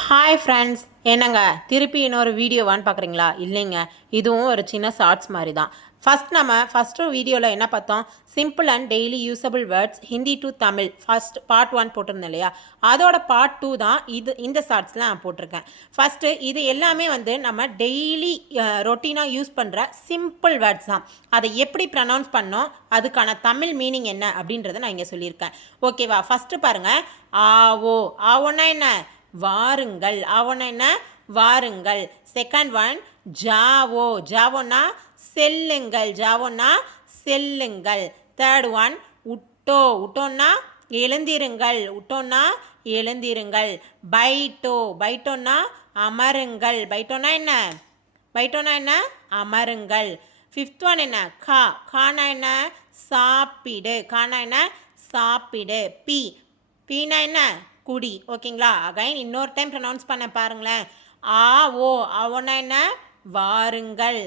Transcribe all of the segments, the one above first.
Hi friends, என்னங்க திருப்பி இன்னொரு வீடியோவான்னு பார்க்குறீங்களா? இல்லைங்க, இதுவும் ஒரு சின்ன ஷார்ட்ஸ் மாதிரி தான். ஃபஸ்ட்டு வீடியோவில் என்ன பார்த்தோம்? Simple and daily usable words Hindi to Tamil part 1 போட்டிருந்தேன் இல்லையா? அதோட பார்ட் 2 தான் இந்த ஷார்ட்ஸில் நான் போட்டிருக்கேன். ஃபஸ்ட்டு இது எல்லாமே நம்ம டெய்லி ரொட்டீனாக யூஸ் பண்ணுற சிம்பிள் வேர்ட்ஸ் தான். அதை எப்படி ப்ரனவுன்ஸ் பண்ணோம், அதுக்கான தமிழ் மீனிங் என்ன அப்படின்றத நான் இங்கே சொல்லியிருக்கேன். ஓகேவா? ஃபஸ்ட்டு பாருங்கள், ஆவோ. ஆவோன்னா என்ன? வாருங்கள். ஆவோன்னா என்ன? வாருங்கள். Second one Zhao. ஜாவோன்னா செல்லுங்கள். ஜாவோன்னா செல்லுங்கள். Third one உட்டோ. உட்டோன்னா எழுந்திருங்கள். உட்டோன்னா எழுந்திருங்கள். பைட்டோ. பைட்டோன்னா அமருங்கள். பைட்டோன்னா என்ன? பைட்டோன்னா என்ன? அமருங்கள். ஃபிஃப்த் ஒன் என்ன? கா. கானா என்ன? சாப்பிடு. கானா என்ன? சாப்பிடு. பி. பீனா என்ன? குடி. ஓகேங்களா? அகைன் இன்னொரு டைம் ப்ரனவுன்ஸ் பண்ண பாருங்களேன். ஆவோ. ஆவோன்னா என்ன? வாருங்கள்.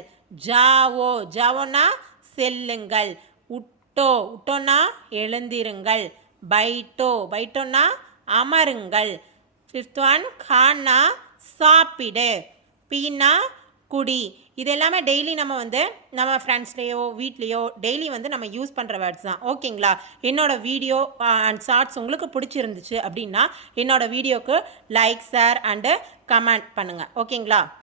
ஜாவோ. ஜாவோன்னா செல்லுங்கள். உட்டோ. உட்டோன்னா எழுந்திருங்கள். பைட்டோ. பைட்டோன்னா அமருங்கள். ஃபிஃப்த் ஒன் கானா சாப்பிடு. பீனா குடி. இது எல்லாமே டெய்லி நம்ம ஃப்ரெண்ட்ஸ்லேயோ வீட்லேயோ டெய்லி நம்ம யூஸ் பண்ணுற வேர்ட்ஸ் தான். ஓகேங்களா? என்னோடய வீடியோ அண்ட் ஷார்ட்ஸ் உங்களுக்கு பிடிச்சிருந்துச்சு அப்படின்னா என்னோடய வீடியோக்கு லைக், ஷேர் அண்டு கமெண்ட் பண்ணுங்கள். ஓகேங்களா?